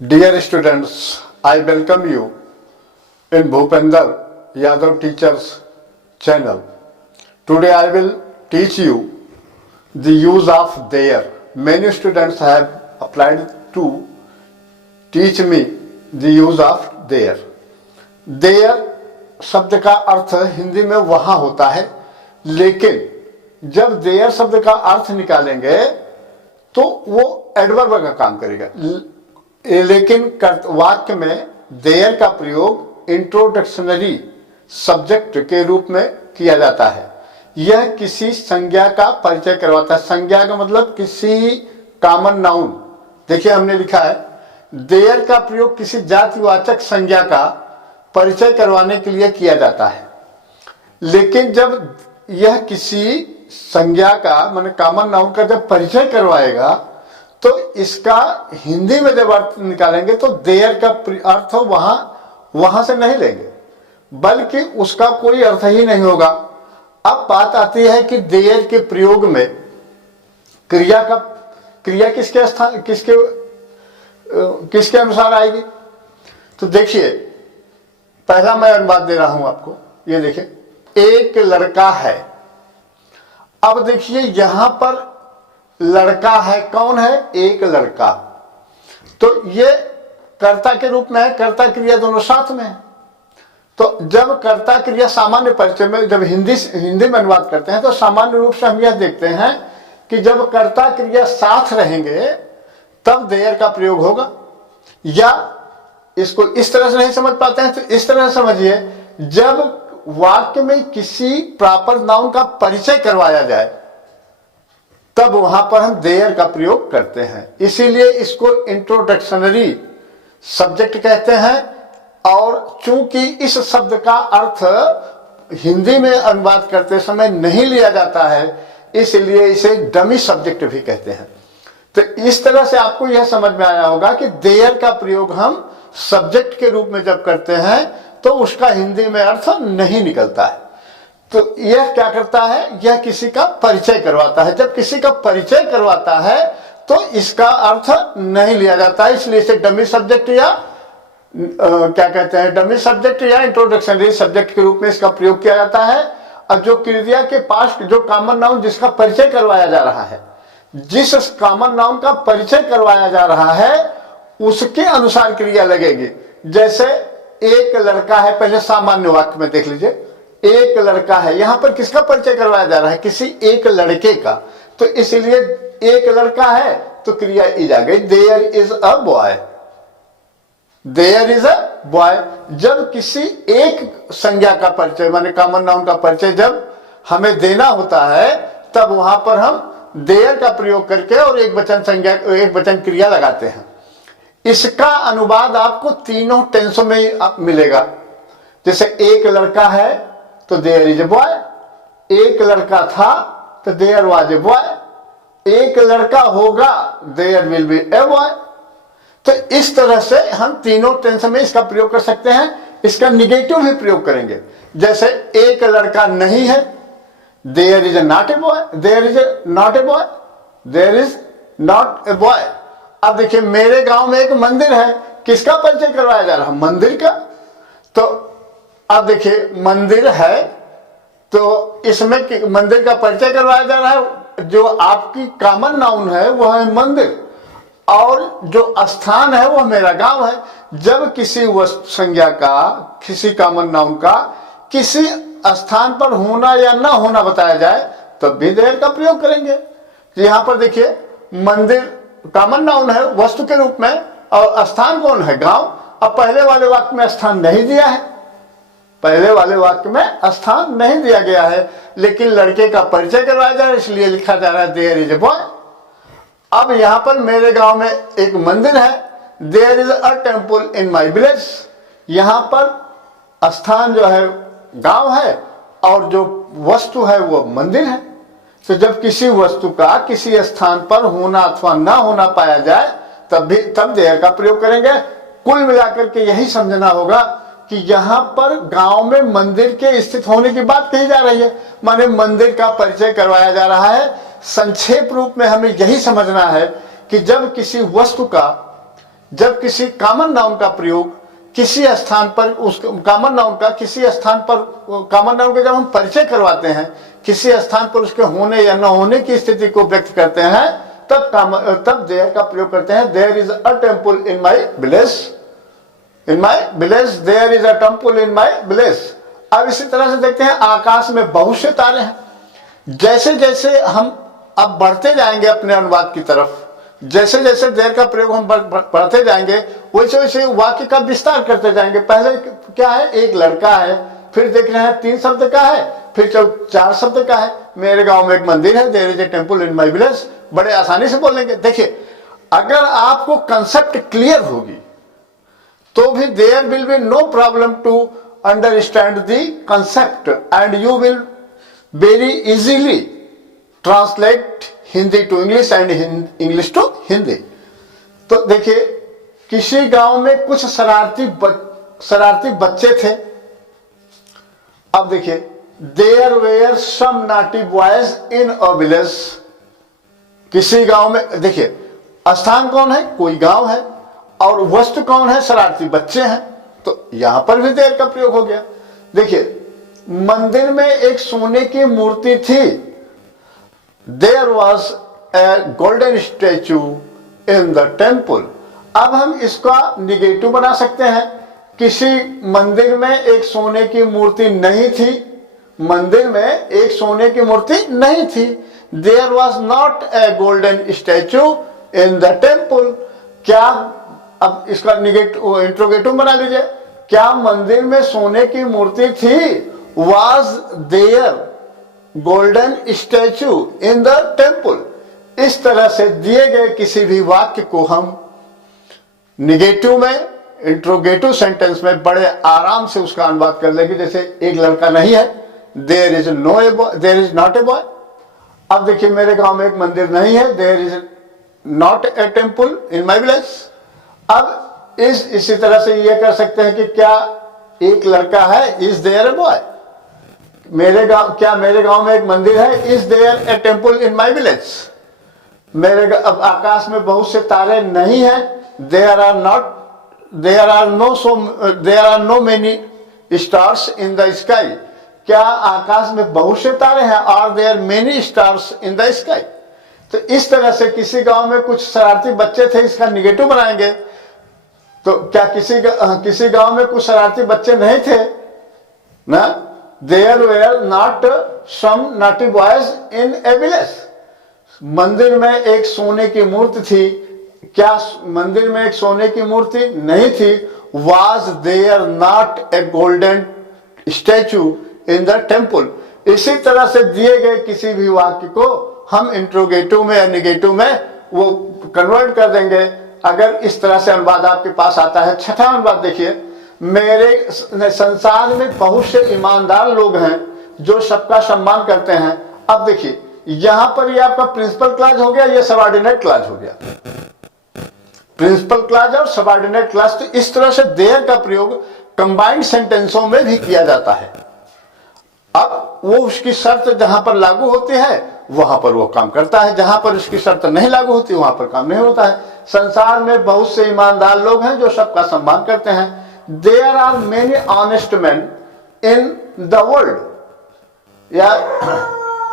Dear students, I welcome you in Bhupender Yadav Teachers channel. Today I will teach you the use of there. Many students have applied to teach me the use of there. There शब्द का अर्थ हिंदी में वहां होता है, लेकिन जब there शब्द का अर्थ निकालेंगे तो वो एडवर्ब का काम करेगा। लेकिन वाक्य में देयर का प्रयोग इंट्रोडक्शनरी सब्जेक्ट के रूप में किया जाता है। यह किसी संज्ञा का परिचय करवाता है। संज्ञा का मतलब किसी कॉमन नाउन। देखिए हमने लिखा है देयर का प्रयोग किसी जातिवाचक संज्ञा का परिचय करवाने के लिए किया जाता है। लेकिन जब यह किसी संज्ञा का माने कॉमन नाउन का जब परिचय करवाएगा तो इसका हिंदी में जब अर्थ निकालेंगे तो देयर का अर्थ वहां से नहीं लेंगे, बल्कि उसका कोई अर्थ ही नहीं होगा। अब बात आती है कि देयर के प्रयोग में क्रिया किसके स्थान किसके अनुसार आएगी। तो देखिए पहला मैं अनुवाद दे रहा हूं आपको। ये देखिए एक लड़का है। अब देखिए यहां पर लड़का है, कौन है? एक लड़का। तो ये कर्ता के रूप में है, कर्ता क्रिया दोनों साथ में है। तो जब कर्ता क्रिया सामान्य परिचय में जब हिंदी में अनुवाद करते हैं तो सामान्य रूप से हम यह देखते हैं कि जब कर्ता क्रिया साथ रहेंगे तब देयर का प्रयोग होगा। या इसको इस तरह से नहीं समझ पाते हैं तो इस तरह से समझिए, जब वाक्य में किसी प्रॉपर नाउन का परिचय करवाया जाए तब वहां पर हम देयर का प्रयोग करते हैं। इसीलिए इसको इंट्रोडक्शनरी सब्जेक्ट कहते हैं। और चूंकि इस शब्द का अर्थ हिंदी में अनुवाद करते समय नहीं लिया जाता है, इसलिए इसे डमी सब्जेक्ट भी कहते हैं। तो इस तरह से आपको यह समझ में आया होगा कि देयर का प्रयोग हम सब्जेक्ट के रूप में जब करते हैं तो उसका हिंदी में अर्थ नहीं निकलता है। तो यह क्या करता है? यह किसी का परिचय करवाता है। जब किसी का परिचय करवाता है तो इसका अर्थ नहीं लिया जाता है, इसलिए इसे डमी सब्जेक्ट या क्या कहते हैं, डमी सब्जेक्ट या इंट्रोडक्शनरी सब्जेक्ट के रूप में इसका प्रयोग किया जाता है। अब जो क्रिया के पास जो कॉमन नाउन जिसका परिचय करवाया जा रहा है, जिस कॉमन नाउन का परिचय करवाया जा रहा है उसके अनुसार क्रिया लगेगी। जैसे एक लड़का है, पहले सामान्य वाक्य में देख लीजिए, एक लड़का है। यहां पर किसका परिचय करवाया जा रहा है? किसी एक लड़के का। तो इसलिए एक लड़का है तो क्रिया इज आ गई, there is a boy. There is a boy. जब किसी एक संज्ञा का परिचय माने कॉमन नाउन का परिचय जब हमें देना होता है तब वहां पर हम देयर का प्रयोग करके और एक वचन क्रिया लगाते हैं। इसका अनुवाद आपको तीनों टेंसों में मिलेगा। जैसे एक लड़का है तो देयर इज ए बॉय, एक लड़का था तो देयर वाज ए बॉय, एक लड़का होगा there will be a boy. तो इस तरह से हम तीनों टेंस में इसका प्रयोग कर सकते हैं। इसका निगेटिव भी प्रयोग करेंगे। जैसे एक लड़का नहीं है, there is not a boy, there is not a boy, there is not a boy. अब देखिए मेरे गांव में एक मंदिर है, किसका परिचय करवाया जा रहा है? मंदिर का। तो अब देखिए मंदिर है तो इसमें मंदिर का परिचय करवाया जा रहा है। जो आपकी कॉमन नाउन है वह है मंदिर, और जो स्थान है वह मेरा गांव है। जब किसी वस्तु संज्ञा का, किसी कॉमन नाउन का किसी स्थान पर होना या ना होना बताया जाए तब भी देयर का प्रयोग करेंगे। यहां पर देखिए मंदिर कॉमन नाउन है वस्तु के रूप में, और स्थान कौन है? गांव। अब पहले वाले वाक्य में स्थान नहीं दिया है, पहले वाले वाक्य में स्थान नहीं दिया गया है, लेकिन लड़के का परिचय करवाया जा रहा है इसलिए लिखा जा रहा है देयर इज ए बॉय। अब यहां पर मेरे गांव में एक मंदिर है, there is a temple in my village. यहां पर स्थान जो है गांव है और जो वस्तु है वो मंदिर है। तो जब किसी वस्तु का किसी स्थान पर होना अथवा ना होना पाया जाए तब देयर का प्रयोग करेंगे। कुल मिलाकर के यही समझना होगा कि यहां पर गांव में मंदिर के स्थित होने की बात कही जा रही है, माने मंदिर का परिचय करवाया जा रहा है। संक्षेप रूप में हमें यही समझना है कि जब किसी वस्तु का जब किसी कॉमन नाउन का प्रयोग किसी स्थान पर, उस कॉमन नाउन का किसी स्थान पर, कॉमन नाउन का जब हम परिचय करवाते हैं, किसी स्थान पर उसके होने या न होने की स्थिति को व्यक्त करते हैं, तब देयर का प्रयोग करते हैं। There is a temple in my village, in my village, there is a temple in my village. अब इसी तरह से देखते हैं आकाश में बहुत से तारे हैं। जैसे जैसे हम अब बढ़ते जाएंगे अपने अनुवाद की तरफ, जैसे जैसे देर का प्रयोग हम बढ़ते जाएंगे, वैसे वैसे वाक्य का विस्तार करते जाएंगे। पहले क्या है, एक लड़का है, फिर देख रहे हैं 3 शब्द का है, फिर 4 शब्द का है। मेरे गांव में एक मंदिर है, there is a temple in my village. बड़े आसानी से बोलेंगे। देखिए, अगर आपको कंसेप्ट क्लियर होगी तो भी there will be no problem to understand the concept and you will very easily translate Hindi to English and English to Hindi. तो देखिए, किसी गांव में कुछ शरारती बच्चे थे। अब देखिए, there were some naughty boys in a village. किसी गांव में, देखिए स्थान कौन है, कोई गांव है, और वस्तु कौन है, शरारती बच्चे हैं। तो यहां पर भी देयर का प्रयोग हो गया। देखिए, मंदिर में एक सोने की मूर्ति थी। There was a golden statue in the temple. अब हम इसका निगेटिव बना सकते हैं। किसी मंदिर में एक सोने की मूर्ति नहीं थी, मंदिर में एक सोने की मूर्ति नहीं थी। There was not a golden statue in the temple. क्या, अब इसका निगेटिव इंट्रोगेटिव बना लीजिए, क्या मंदिर में सोने की मूर्ति थी? Was there golden statue in the temple. इस तरह से दिए गए किसी भी वाक्य को हम निगेटिव में, इंट्रोगेटिव सेंटेंस में बड़े आराम से उसका अनुवाद कर लेंगे। जैसे एक लड़का नहीं है, there is no a boy, there is not a boy. अब देखिए, मेरे गांव में एक मंदिर नहीं है, there is not a temple in my village. अब इसी तरह से ये कर सकते हैं कि क्या एक लड़का है, इज देयर ए बॉय। क्या मेरे गांव में एक मंदिर है, is there a temple in my village. अब आकाश में बहुत से तारे नहीं हैं, there are no many stars in the sky. क्या आकाश में बहुत से तारे हैं, are there many stars in the sky. तो इस तरह से किसी गांव में कुछ शरारती बच्चे थे, इसका निगेटिव बनाएंगे। तो क्या किसी गांव में कुछ शरारती बच्चे नहीं थे ना? There were not some naughty boys in a village. मंदिर में एक सोने की मूर्ति थी, क्या मंदिर में एक सोने की मूर्ति नहीं थी? Was there not a golden statue in the temple. इसी तरह से दिए गए किसी भी वाक्य को हम इंट्रोगेटिव में या निगेटिव में वो कन्वर्ट कर देंगे, अगर इस तरह से अनुवाद आपके पास आता है। छठा अनुवाद देखिए, मेरे संसार में बहुत से ईमानदार लोग हैं जो सबका सम्मान करते हैं। अब देखिए, यहां पर ये आपका प्रिंसिपल क्लॉज हो गया, ये सबऑर्डिनेट क्लॉज हो गया। प्रिंसिपल क्लॉज और सबऑर्डिनेट क्लॉज। तो इस तरह से देयर का प्रयोग कंबाइंड सेंटेंसों में भी किया जाता है। अब वो उसकी शर्त जहां पर लागू होती है वहां पर वो काम करता है, जहां पर उसकी शर्त नहीं लागू होती वहां पर काम नहीं होता है। संसार में बहुत से ईमानदार लोग हैं जो सबका सम्मान करते हैं। There are many honest man in the world, या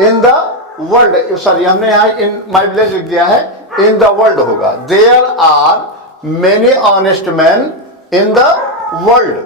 इन द वर्ल्ड, सॉरी हमने यहां इन माई विलेज लिख दिया है, इन द वर्ल्ड होगा। There are many honest man in the world,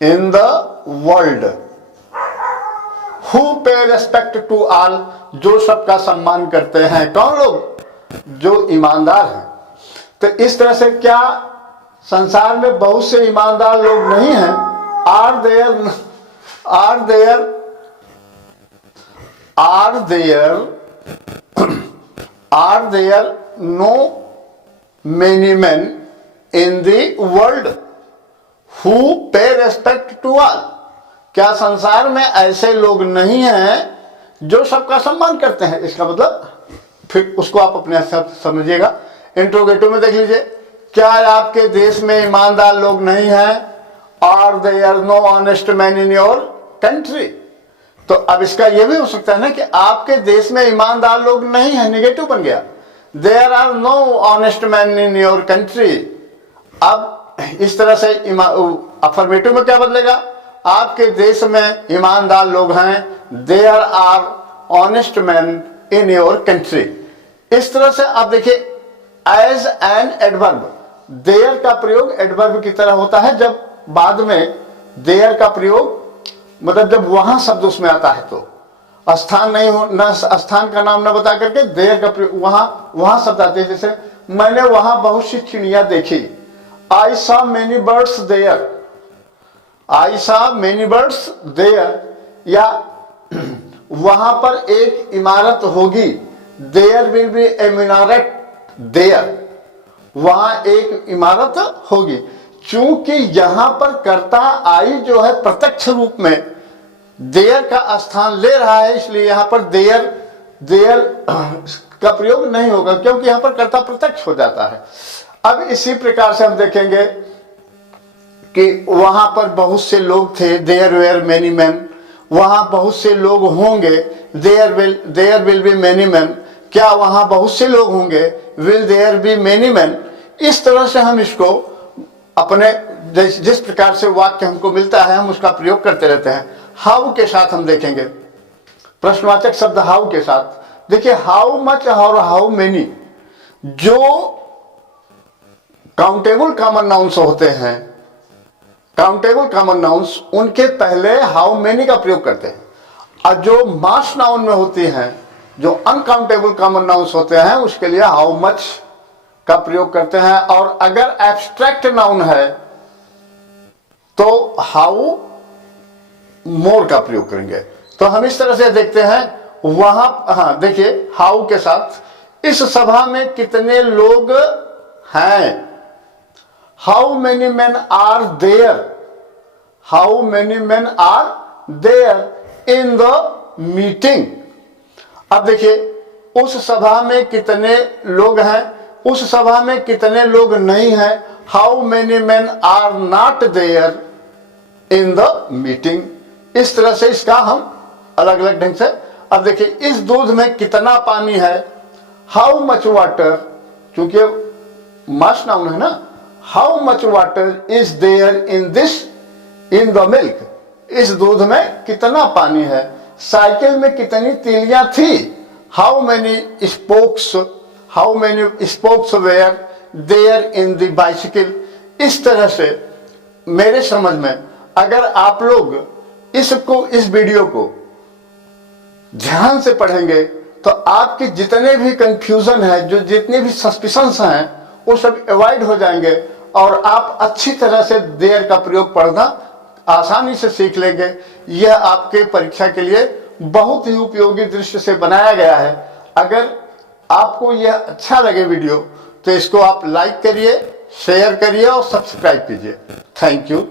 in the world who pay respect to all, जो सबका सम्मान करते हैं। कौन लोग? जो ईमानदार हैं। तो इस तरह से क्या संसार में बहुत से ईमानदार लोग नहीं हैं? Are there no many man in the world who pay respect to all. क्या संसार में ऐसे लोग नहीं हैं जो सबका सम्मान करते हैं? इसका मतलब फिर उसको आप अपने हिसाब से समझिएगा। इंट्रोगेटिव में देख लीजिए, क्या आपके देश में ईमानदार लोग नहीं हैं? Are there no honest man in your country. तो अब इसका यह भी हो सकता है ना कि आपके देश में ईमानदार लोग नहीं हैं, निगेटिव बन गया। There are no honest man in your country. अब इस तरह से अफर्मेटिव में क्या बदलेगा, आपके देश में ईमानदार लोग हैं, there are honest man in your country. इस तरह से आप देखिए एज एन एडवर्ब, देयर का प्रयोग एडवर्ब की तरह होता है जब बाद में देयर का प्रयोग मतलब जब वहां शब्द उसमें आता है तो स्थान नहीं हो न स्थान का नाम न बता करके देयर का प्रयोग वहां शब्द आते हैं। जैसे मैंने वहां बहुत सी चिड़िया देखी, I saw many birds there, I saw many birds there, या वहां पर एक इमारत होगी, there will be a minaret there, वहां एक इमारत होगी। चूंकि यहां पर कर्ता आई जो है प्रत्यक्ष रूप में देयर का स्थान ले रहा है, इसलिए यहां पर देयर का प्रयोग नहीं होगा, क्योंकि यहां पर कर्ता प्रत्यक्ष हो जाता है। अब इसी प्रकार से हम देखेंगे कि वहां पर बहुत से लोग थे, देयर वेयर मेनी मैन, वहां बहुत से लोग होंगे, there will be many man, क्या वहां बहुत से लोग होंगे, will there be many man. इस तरह से हम इसको अपने जिस प्रकार से वाक्य हमको मिलता है हम उसका प्रयोग करते रहते हैं। हाउ के साथ हम देखेंगे, प्रश्नवाचक शब्द हाउ के साथ देखिए, हाउ मच और हाउ मेनी जो काउंटेबल कॉमन नाउन्स होते हैं, काउंटेबल कॉमन नाउन्स उनके पहले हाउ मेनी का प्रयोग करते हैं, और जो मास नाउन में होती हैं, जो अनकाउंटेबल कॉमन नाउन्स होते हैं उसके लिए हाउ मच का प्रयोग करते हैं। और अगर एब्स्ट्रैक्ट नाउन है तो हाउ मोर का प्रयोग करेंगे। तो हम इस तरह से देखते हैं वहां, हाँ देखिए हाउ के साथ इस सभा में कितने लोग हैं, how many man are there, how many man are there in the meeting. अब देखिए उस सभा में कितने लोग हैं, उस सभा में कितने लोग नहीं हैं, how many man are not there in the meeting. इस तरह से इसका हम अलग अलग ढंग से, अब देखिए इस दूध में कितना पानी है, हाउ मच वाटर, क्योंकि मास नाउन है ना, how much water is there in this in the milk, इस दूध में कितना पानी है। साइकिल में कितनी तीलियां थी, how many spokes, how many spokes were there in the bicycle. इस तरह से मेरे समझ में अगर आप लोग इस वीडियो को ध्यान से पढ़ेंगे तो आपके जितने भी कंफ्यूजन है, जो जितने भी सस्पिशंस हैं वो सब अवॉइड हो जाएंगे और आप अच्छी तरह से देयर का प्रयोग पढ़ना आसानी से सीख लेंगे। यह आपके परीक्षा के लिए बहुत ही उपयोगी दृश्य से बनाया गया है। अगर आपको यह अच्छा लगे वीडियो तो इसको आप लाइक करिए, शेयर करिए और सब्सक्राइब कीजिए। Thank you.